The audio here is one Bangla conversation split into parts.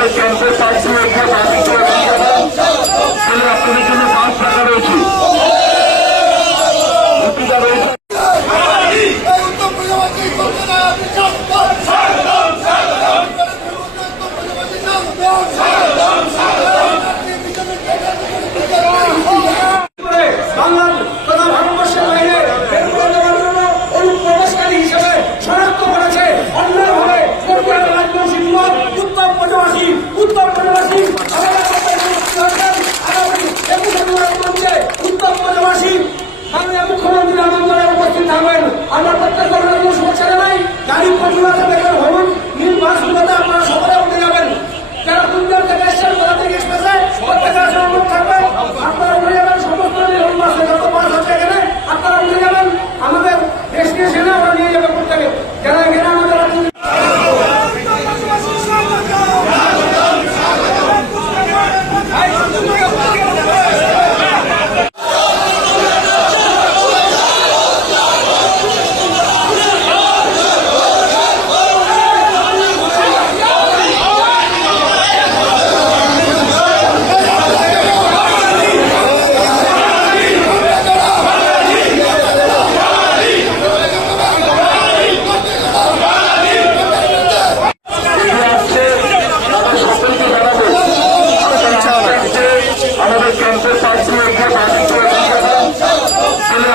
আমাদের ক্যাম্পের পাশ দিয়ে আপনাদের জন্য 5 টাকা রয়েছে। মুখ্যমন্ত্রী আনন্দে উপস্থিত থাকবেন। আমরা প্রত্যেক ধরনের কোনো সমস্যা নেই। গাড়ি প্রচুর আছে, দেখেন ভ্রমণ নীল বাসগুলোতে আপনারা সকলে উঠে যাবেন। যারা কুঞ্জার থেকে এসছেন, কোথা থেকে এসেছে, প্রত্যেকের আসলে অনুরোধ থাকবে আপনারা উঠে যাবেন। সমস্ত নীল বাসে যত বাস আছে এখানে আপনারা উঠে যাবেন। আমাদের ডেস্টিনেশনে আমরা নিয়ে যাবেন প্রত্যেকে। যারা এখানে আমাদের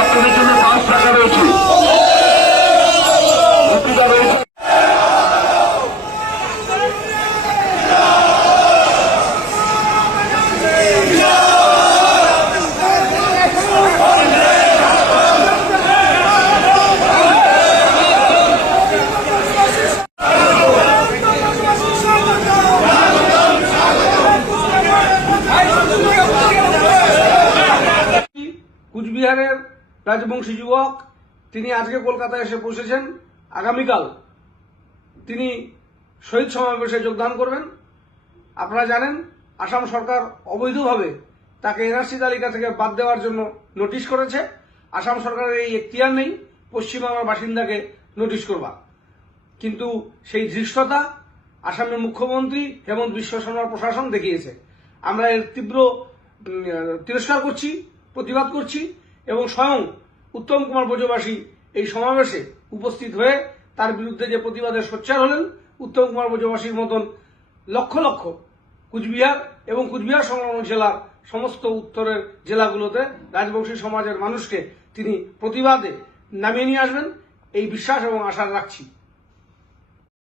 আপনাদের জন্য 5 টাকা রয়েছে। কুচবিহারের রাজবংশী যুবক তিনি আজকে কলকাতায় এসে পৌঁছেছেন। আগামীকাল তিনি শহীদ সমাবেশে যোগদান করবেন। আপনারা জানেন আসাম সরকার অবৈধভাবে তাকে এনআরসি তালিকা থেকে বাদ দেওয়ার জন্য নোটিশ করেছে। আসাম সরকারের এই এখতিয়ার নেই পশ্চিমবাংলার বাসিন্দাকে নোটিশ করবার, কিন্তু সেই ধৃষ্টতা আসামের মুখ্যমন্ত্রী হেমন্ত বিশ্ব শর্মার প্রশাসন দেখিয়েছে। আমরা এর তীব্র তিরস্কার করছি, প্রতিবাদ করছি এবং স্বয়ং উত্তম কুমার ব্রজবাসী এই সমাবেশে উপস্থিত হয়ে তার বিরুদ্ধে যে প্রতিবাদে সোচ্চার হলেন, উত্তম কুমার ব্রজবাসীর মতন লক্ষ লক্ষ কুচবিহার এবং কুচবিহার সংলগ্ন জেলার সমস্ত উত্তরের জেলাগুলোতে রাজবংশী সমাজের মানুষকে তিনি প্রতিবাদে নামিয়ে নিয়ে আসবেন এই বিশ্বাস এবং আশা রাখছি।